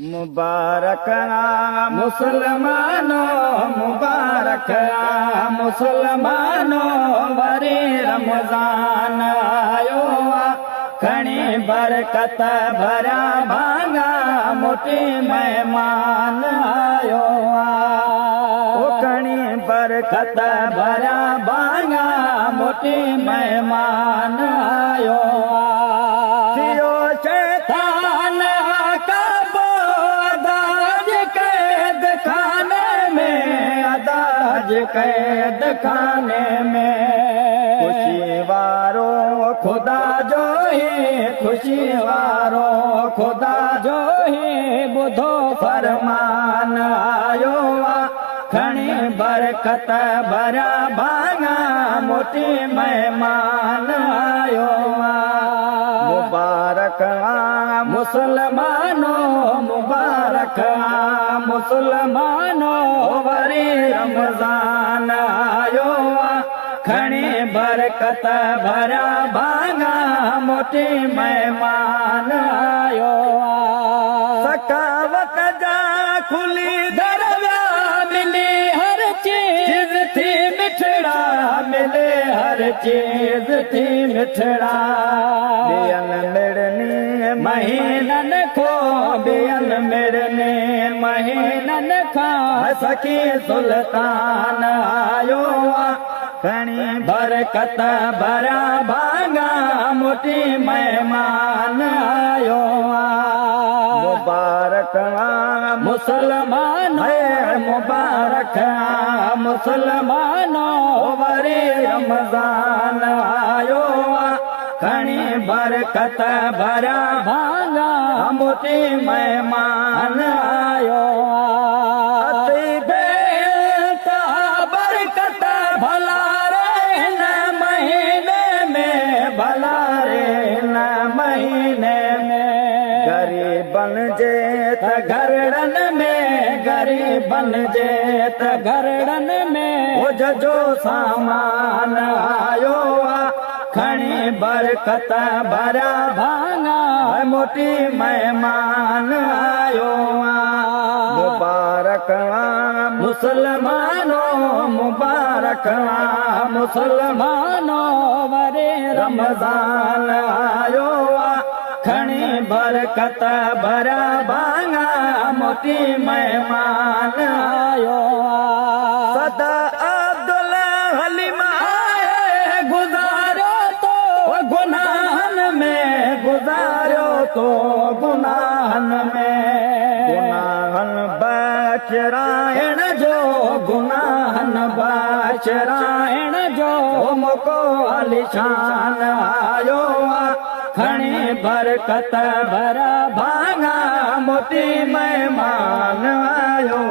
मुबारक मुसलमानो मुबारक मुसलमानो वरी रमज़ान आयो खणी बरकत भरा भांगा मोटी मेहमान आयो खणी बरकत भरा भांगा मोटी मेहमान आयो कैद खाने में खुशी वारो खुदा जो ही खुशी वारो खुदा जो ही बुधो फरमान आयो खणी बरकत भरा भांगा मोटी मेहमान आयो मुबारक मुसलमानो मुबारक मुसलमानो वरी रमज़ान आयो खणी बरकत भरा भांगा मोटी मेहमान आयो सकावत जा खुली दरव्या मिली हर चीज थी मिठड़ा मिले हर चीज थी मिठड़ा बियन मिड़नी महीनन खो बियन मिड़ने महीनन खा सखी सुल्तान आयो खणी बरकत भरा भांगा मोटी मेहमान आयो मुबारक मुसलमान है मुबारक मुसलमानो वरी रमज़ान आयो खणी बरकत भरा भांगा मोटी मेहमान आयो बरकत भला रे न महीने में भला रे न महीने में गरीबन जे त घरड़न में गरीबन जे त घरड़न में वो जो सामान आयो खणी बरकत भरा भांगा मोटी मेहमान आयो मुबारक मुसलमानो मुबारक मुसलमानो वरे रमज़ान आयो खणी बरकत भरा भांगा मोटी मेहमान आयो सदा अब्दुल हलीम गुजारो तो गुनाहन में गुजारो तो गुनाहन में गुनाहन बचरायण जो गुनाहन बचरायण जो मुको आलिशान आयो खणी बरकत भरा भांगा मोटी मेहमान आयो